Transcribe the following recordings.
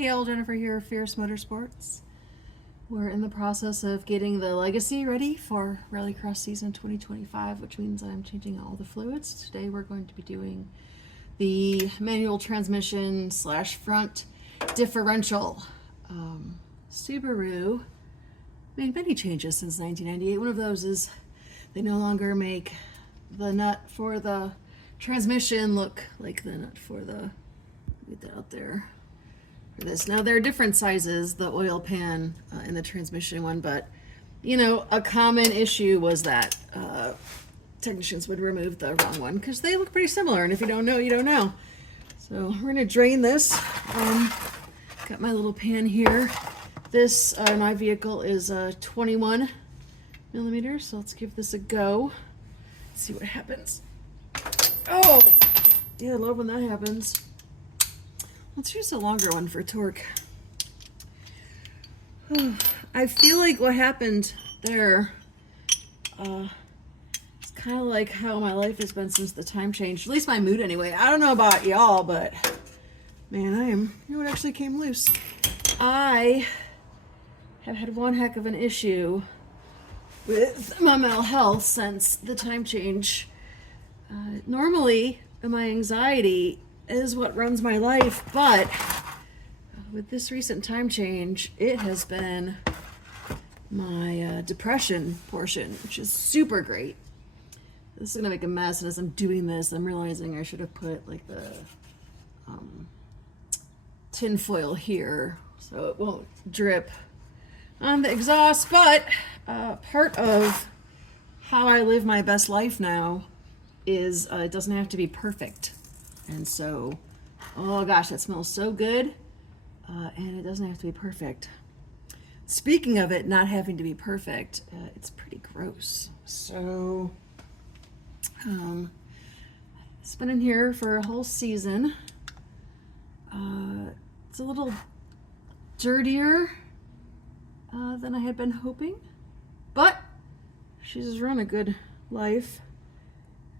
Hey y'all, Jennifer here, Fierce Motorsports. We're in the process of getting the Legacy ready for rallycross season 2025, which means I'm changing all the fluids. Today we're going to be doing the manual transmission slash front differential. Subaru made many changes since 1998. One of those is they no longer make the nut for the transmission look like the nut for the, get that out there, for this. Now there are different sizes, the oil pan and the transmission one, but you know, a common issue was that technicians would remove the wrong one because they look pretty similar, and if you don't know, you don't know. So we're gonna drain this. Got my little pan here. This, my vehicle is 21 millimeters, so let's give this a go. Let's see what happens. Oh! Yeah, I love when that happens. Let's use a longer one for torque. I feel like what happened there, it's kind of like how my life has been since the time change. At least my mood anyway. I don't know about y'all, but man, you know what actually came loose? I have had one heck of an issue with my mental health since the time change. Normally, my anxiety is what runs my life, but with this recent time change, it has been my depression portion, which is super great. This is gonna make a mess, and as I'm doing this, I'm realizing I should have put like the tin foil here so it won't drip on the exhaust. But part of how I live my best life now is it doesn't have to be perfect. And so, oh gosh, that smells so good. And it doesn't have to be perfect. Speaking of it not having to be perfect, it's pretty gross. So, it's been in here for a whole season. It's a little dirtier than I had been hoping, but she's run a good life.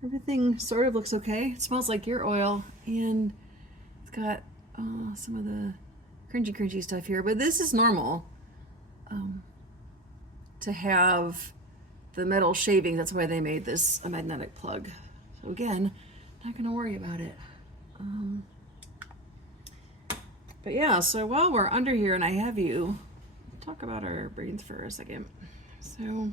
Everything sort of looks okay. It smells like gear oil, and it's got some of the cringy stuff here, but this is normal to have the metal shaving. That's why they made this a magnetic plug. So again, not gonna worry about it. But yeah, so while we're under here and I have you, talk about our brains for a second. So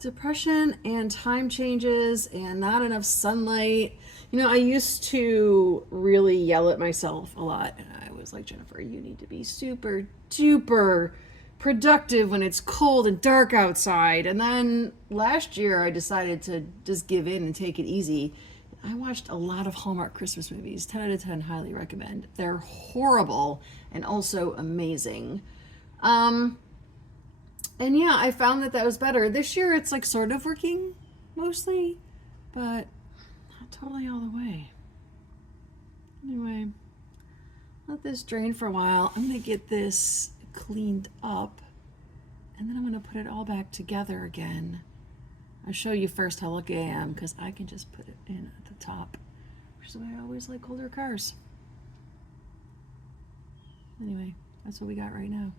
depression and time changes and not enough sunlight. You know, I used to really yell at myself a lot, and I was like, Jennifer, you need to be super duper productive when it's cold and dark outside. And then last year I decided to just give in and take it easy. I watched a lot of Hallmark Christmas movies. 10 out of 10, highly recommend. They're horrible and also amazing. And yeah, I found that was better. This year it's like sort of working mostly, but not totally all the way. Anyway, let this drain for a while. I'm gonna get this cleaned up, and then I'm gonna put it all back together again. I'll show you first how lucky I am, because I can just put it in at the top, which is why I always like older cars. Anyway, that's what we got right now.